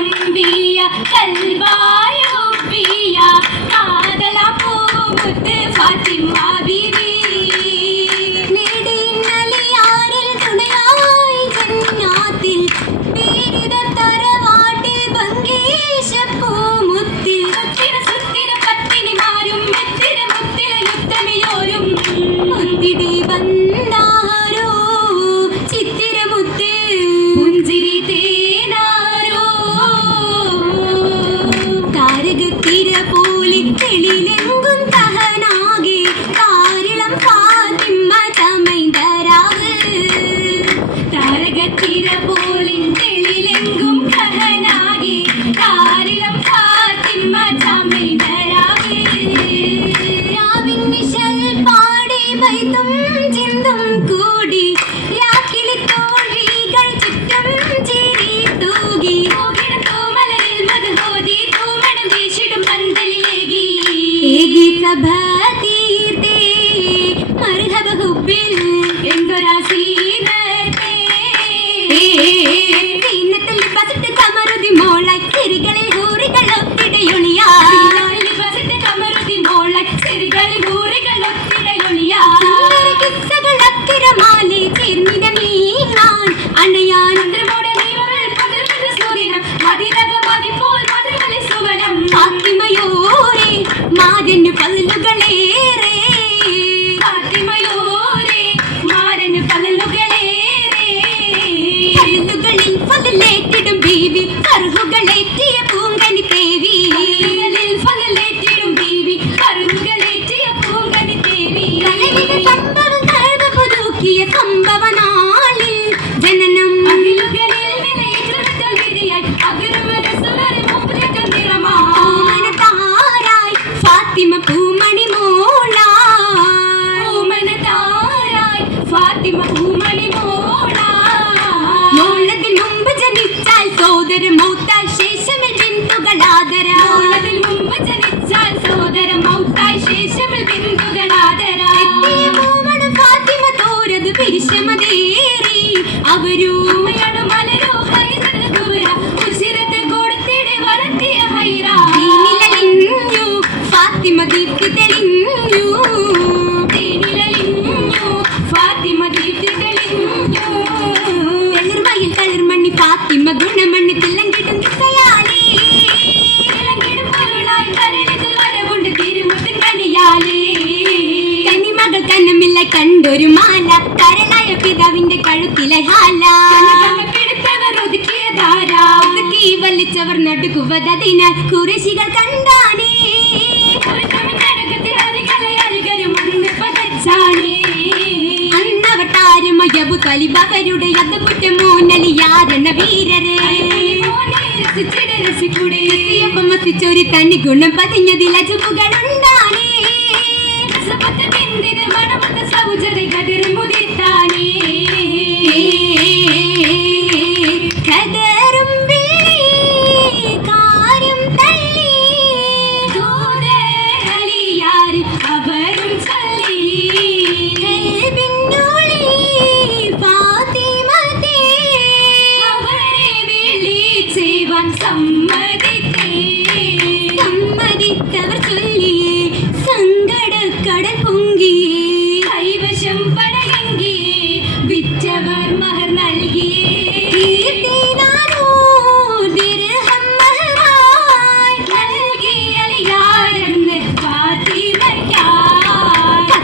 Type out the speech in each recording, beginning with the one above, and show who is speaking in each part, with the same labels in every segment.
Speaker 1: الأنبياء كالباري സഭാ തീർത്തേ മർഹബ ഹുബിൽ എന്തൊരാസീ അവർ നടുകുവതതിനാൽ കുറശികൾ കണ്ടാനേ അന്നവട്ടാരുമയബു കലിബകരുടെ അത് വീരരെ. രസിച്ചൊരു തനി ഗുണം പതിഞ്ഞതിൽ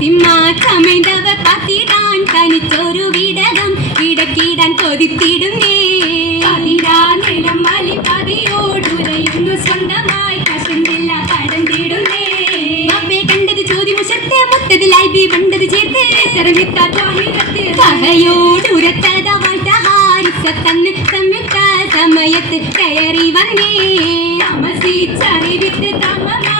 Speaker 1: ഫാത്തിമ കമിതവ പതിടാൻ തനിച്ചൊരു വിടകം ഇടക്കിടാൻ കൊതിത്തിടുന്നേ. പതിടാൻ ഇടം വലി പതിയോടുരയുന്നു സ്വന്തമായി കഷന്നില്ല പടന്തിടുന്നേ അമ്മയെ കണ്ടത് ചോദ്യമുശത്തെ മുത്തതിലായി ബി കണ്ടത് ചേർത്ത്. സഹയോടുരത്തതവട്ട ഹാരിസ തന്ന് സംയുക്ത സമയത്ത് കയറി വന്നേ. താമസിച്ചറിവിത്ത് തമമാ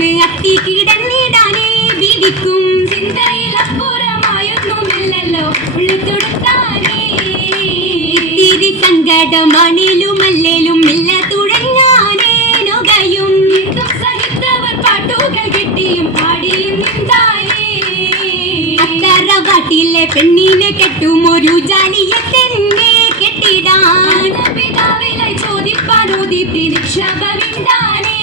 Speaker 1: പെണ്ണിനെ കെട്ടും ഒരു കെട്ടിടാൻ.
Speaker 2: നിക്ഷേപമിണ്ടാനേ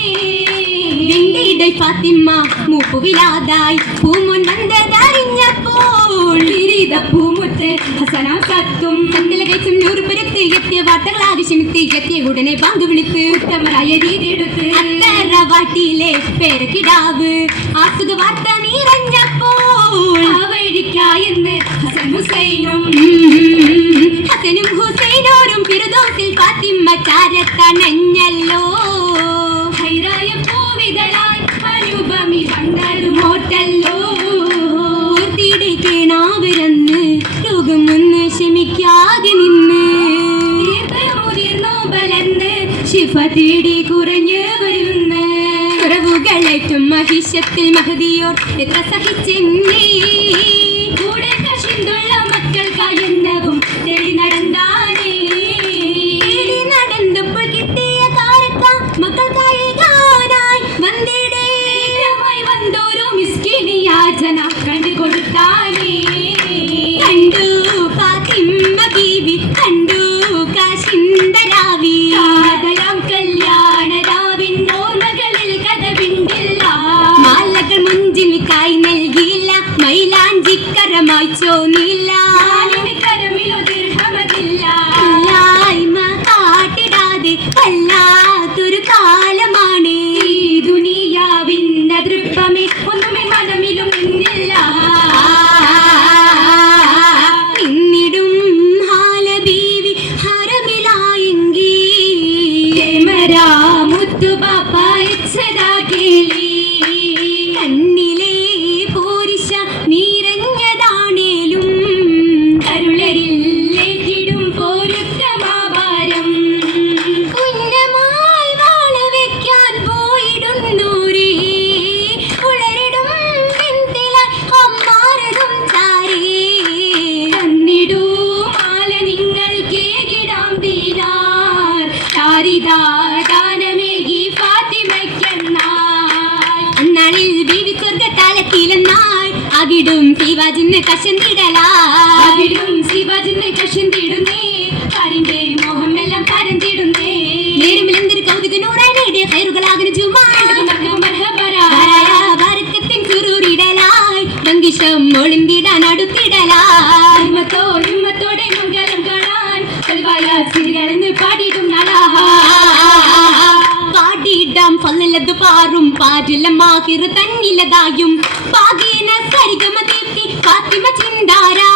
Speaker 1: മൂപ്പുവിലാതായി
Speaker 2: വിരീത പൂമുത്ത് ഹസന സത്തും
Speaker 1: നൂറുപുരത്ത് എത്തിയ വാർത്തകൾ ആവശ്യമെത്തി എത്തിയ ഉടനെ ബാങ്ക് വിളിത്ത്
Speaker 2: ഉത്തമരായ രീതിയെടുത്ത്
Speaker 1: അത്തറവാട്ടിലെ പേരക്കിടാവ്. ആസുഖ വാർത്ത
Speaker 2: ഹസൻ ഹുസൈനും
Speaker 1: ഹസനും ഹുസൈനോരും ഫിറുദോസിൽ ഫാത്തിമ ചാരത്തണഞ്ഞല്ലോ
Speaker 2: ഹൈറായ പൂവിതളായി അനുപമി കണ്ടതുമോട്ടല്ലോ
Speaker 1: പൂർത്തിയുടെ കേണാവരന്ന് രോഗമൊന്ന് ക്ഷമിക്കാതെ നിന്ന്.
Speaker 2: മുതിർന്നു ബലന്ന് ശിഫ തേടി കുറഞ്ഞു വരുന്ന.
Speaker 1: കുറവുകളേറ്റും മഹിഷത്തിൽ മഹതിയോർ എത്ര സഹിച്ചെന്നേ.
Speaker 2: കൂടെ തേടി നടന്നാനേ
Speaker 1: തേടി
Speaker 2: ദാനമേകി ഫാത്തിമയ്ക്കെന്നാൽ?
Speaker 1: അന്നാളിൽ ബീവി സ്വർഗത്താലെത്തിയിലെന്നാൾ അവിടും ശിവാജിന്ന് കശന്തിടലാ
Speaker 2: അവിടും ശിവജിന്ന് കശന്തിടുന്നേ. കാരിന്റെ മോഹമെല്ലാം
Speaker 1: നേരമിലെന്തൊരു
Speaker 2: പാടിയിടാം
Speaker 1: പാറും പാറും മാഹിർ തന്നിലതായും. പാകീന സരിഗമ ദീപ്തി ഫാത്തിമ ചിന്താരാ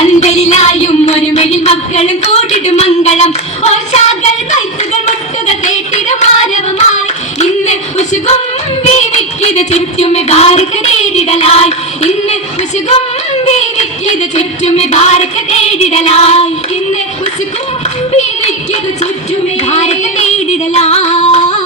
Speaker 2: പന്തലിലായും
Speaker 1: ഒരുമനിൽ മക്കളും കൂട്ടിട്ട് മംഗളം. ഓശാകൾ പൈത്തുകൾ മുട്ടുക കേട്ടിട മാനവമായി. ഇന്ന് ഉശുകുംബി വിക്കിത് ചുറ്റുമെ ഭാരത നേരിടലായി ഇന്ന് ഉശുകുംബി വിക്കിത് ചുറ്റുമെ ഭാരത തേടിടലായി.
Speaker 2: ഇന്ന് ഉശുകുംബി വിക്കിത് ചുറ്റുമെ ഭാരത നേരിടലായി